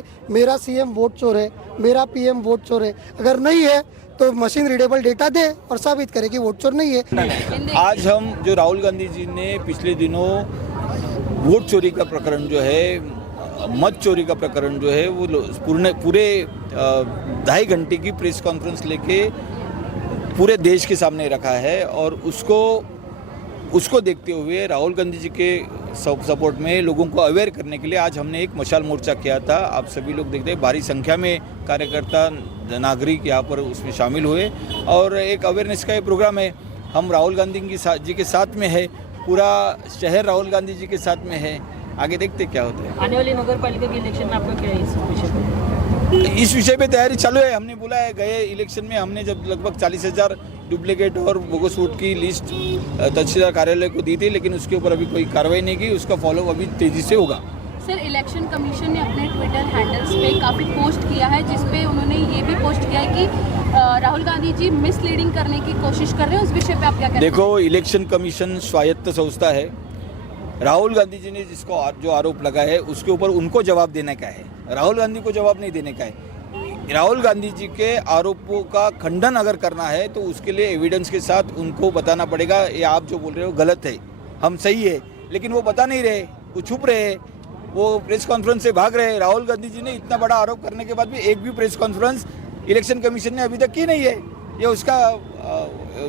कि मेरा CM vote चोर है, मेरा पीएम वोट चोर है। अगर नहीं है तो मशीन रीडेबल डेटा दे और साबित करे कि वोट चोर नहीं है। आज हम जो राहुल गांधी जी ने पिछले दिनों वोट चोरी का प्रकरण जो है, मत चोरी का प्रकरण जो है, वो पूरे 2.5 घंटे की प्रेस कॉन्फ्रेंस लेके पूरे देश के सामने रखा है। और उसको देखते हुए राहुल गांधी जी के सपोर्ट में लोगों को अवेयर करने के लिए आज हमने एक मशाल मोर्चा किया था। आप सभी लोग देखते हैं, भारी संख्या में कार्यकर्ता नागरिक यहाँ पर उसमें शामिल हुए और एक अवेयरनेस का ये प्रोग्राम है। हम राहुल गांधी जी के साथ में है, पूरा शहर राहुल गांधी जी के साथ में है। आगे देखते क्या होता है। आने वाली नगर पालिका के इलेक्शन में आपका क्या है इस विषय पे? तैयारी चालू है। हमने बोला है, गए इलेक्शन में हमने जब लगभग 40,000 डुप्लीकेट और बोगस वोट की लिस्ट तहसीलदार कार्यालय को दी थी, लेकिन उसके ऊपर अभी कोई कार्रवाई नहीं की। उसका फॉलो अभी तेजी से होगा। सर, इलेक्शन कमीशन ने अपने ट्विटर हैंडल्स पे काफ़ी पोस्ट किया है, जिसपे उन्होंने ये भी पोस्ट किया है कि राहुल गांधी जी मिसलीडिंग करने की कोशिश कर रहे हैं। उस विषय पे आप क्या कहते हैं? देखो, इलेक्शन कमीशन स्वायत्त संस्था है। राहुल गांधी जी ने जो आरोप लगाया है उसके ऊपर उनको जवाब देने का है, राहुल गांधी को जवाब नहीं देने का है। राहुल गांधी जी के आरोपों का खंडन अगर करना है तो उसके लिए एविडेंस के साथ उनको बताना पड़ेगा, ये आप जो बोल रहे हो गलत है, हम सही है। लेकिन वो बता नहीं रहे, वो छुप रहे हैं, वो प्रेस कॉन्फ्रेंस से भाग रहे हैं। राहुल गांधी जी ने इतना बड़ा आरोप करने के बाद भी एक भी प्रेस कॉन्फ्रेंस इलेक्शन कमीशन ने अभी तक की नहीं है। ये उसका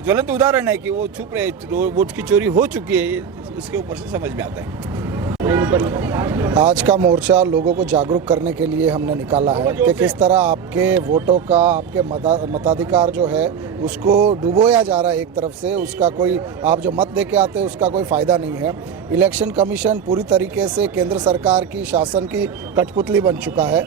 ज्वलंत उदाहरण है कि वो छुप रहे, वोट की चोरी हो चुकी है, उसके ऊपर से समझ में आता है। आज का मोर्चा लोगों को जागरूक करने के लिए हमने निकाला है कि किस तरह आपके वोटों का, आपके मताधिकार जो है उसको डुबोया जा रहा है। एक तरफ से उसका कोई, आप जो मत दे के आते हैं उसका कोई फ़ायदा नहीं है। इलेक्शन कमीशन पूरी तरीके से केंद्र सरकार की, शासन की कठपुतली बन चुका है।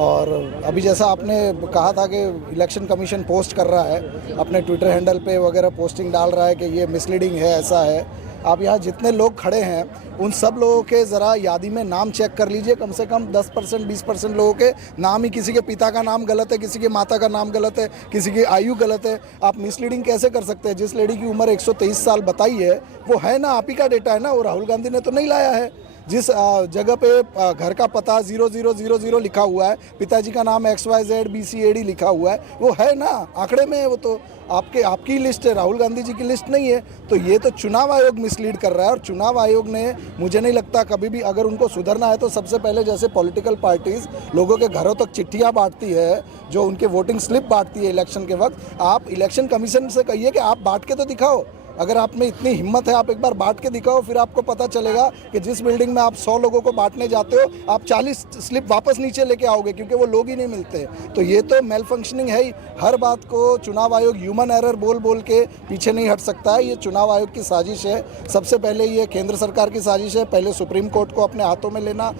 और अभी जैसा आपने कहा था कि इलेक्शन कमीशन पोस्ट कर रहा है, अपने ट्विटर हैंडल पे वगैरह पोस्टिंग डाल रहा है कि ये मिसलीडिंग है, ऐसा है। आप यहाँ जितने लोग खड़े हैं उन सब लोगों के ज़रा यादी में नाम चेक कर लीजिए। कम से कम 10% 20% लोगों के नाम ही, किसी के पिता का नाम गलत है, किसी के माता का नाम गलत है, किसी की आयु गलत है। आप मिसलीडिंग कैसे कर सकते हैं? जिस लेडी की उम्र 123 साल बताई है वो है ना, आप ही का डेटा है ना, वो राहुल गांधी ने तो नहीं लाया है। जिस जगह पे घर का पता 0000 लिखा हुआ है, पिताजी का नाम XYZ BCAD लिखा हुआ है, वो है ना, आंकड़े में है। वो तो आपकी लिस्ट है, राहुल गांधी जी की लिस्ट नहीं है। तो ये तो चुनाव आयोग मिसलीड कर रहा है। और चुनाव आयोग ने, मुझे नहीं लगता कभी भी, अगर उनको सुधरना है तो सबसे पहले जैसे पॉलिटिकल पार्टीज लोगों के घरों तक चिट्ठियां बांटती है, जो उनके वोटिंग स्लिप बांटती है इलेक्शन के वक्त, आप इलेक्शन कमीशन से कहिए कि आप बांट के तो दिखाओ। अगर आप में इतनी हिम्मत है, आप एक बार बांट के दिखाओ, फिर आपको पता चलेगा कि जिस बिल्डिंग में आप 100 लोगों को बांटने जाते हो, आप 40 स्लिप वापस नीचे लेके आओगे, क्योंकि वो लोग ही नहीं मिलते। तो ये तो मेल फंक्शनिंग है ही। हर बात को चुनाव आयोग ह्यूमन एरर बोल के पीछे नहीं हट सकता है। ये चुनाव आयोग की साजिश है। सबसे पहले ये केंद्र सरकार की साजिश है। पहले सुप्रीम कोर्ट को अपने हाथों में लेना,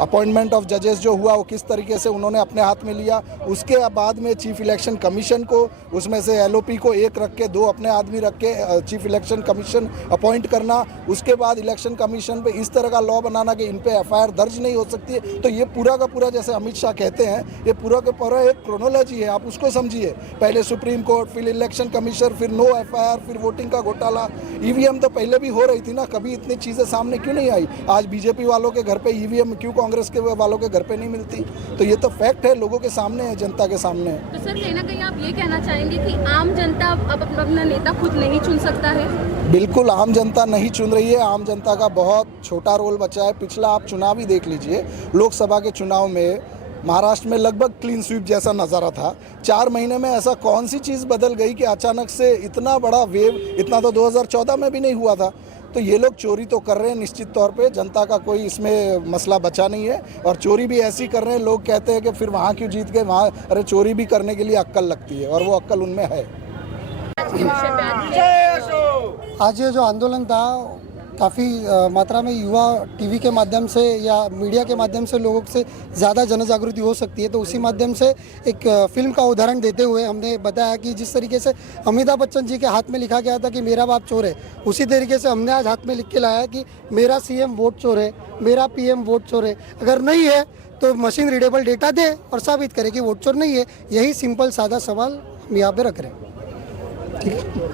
अपॉइंटमेंट ऑफ जजेस जो हुआ वो किस तरीके से उन्होंने अपने हाथ में लिया। उसके बाद में चीफ इलेक्शन कमीशन को, उसमें से LOP को एक रख के, 2 अपने आदमी रख के चीफ इलेक्शन कमीशन अपॉइंट करना। उसके बाद इलेक्शन कमीशन पे इस तरह का लॉ बनाना कि इन पे FIR दर्ज नहीं हो सकती है। तो ये पूरा का पूरा, जैसे अमित शाह कहते हैं, ये पूरा का पूरा एक क्रोनोलॉजी है। आप उसको समझिए। पहले सुप्रीम कोर्ट, फिर इलेक्शन कमीशन, फिर नो FIR, फिर वोटिंग का घोटाला। EVM तो पहले भी हो रही थी ना, कभी इतनी चीज़ें सामने क्यों नहीं आई? आज BJP वालों के घर पे EVM क्यों कांग्रेस के वालों के घर पे नहीं मिलती? तो ये तो फैक्ट है, लोगों के सामने है, जनता के सामने है। तो सर, कहीं ना कहीं आप ये कहना चाहेंगे कि आम जनता अब अपना नेता खुद नहीं चुन सकता है? बिल्कुल, आम जनता नहीं चुन रही है। आम जनता का बहुत छोटा रोल बचा है। पिछला आप चुनाव ही देख लीजिए। लोकसभा के चुनाव में महाराष्ट्र में लगभग क्लीन स्वीप जैसा नज़ारा था। 4 महीने में ऐसा कौन सी चीज़ बदल गई कि अचानक से इतना बड़ा वेव? इतना तो 2014 में भी नहीं हुआ था। तो ये लोग चोरी तो कर रहे हैं निश्चित तौर पे, जनता का कोई इसमें मसला बचा नहीं है। और चोरी भी ऐसी कर रहे हैं, लोग कहते हैं कि फिर वहाँ क्यों जीत गए, वहाँ अरे चोरी भी करने के लिए अक्ल लगती है, और वो अक्ल उनमें है। आज ये जो आंदोलन था, काफ़ी मात्रा में युवा टीवी के माध्यम से या मीडिया के माध्यम से लोगों से ज़्यादा जनजागृति हो सकती है। तो उसी माध्यम से एक फिल्म का उदाहरण देते हुए हमने बताया कि जिस तरीके से अमिताभ बच्चन जी के हाथ में लिखा गया था कि मेरा बाप चोर है, उसी तरीके से हमने आज हाथ में लिख के लाया कि मेरा CM वोट चोर है, मेरा PM वोट चोर है। अगर नहीं है तो मशीन रीडेबल डेटा दे और साबित करे कि वोट चोर नहीं है। यही सिंपल सादा सवाल हम यहाँ पे रख रहे हैं। ठीक है।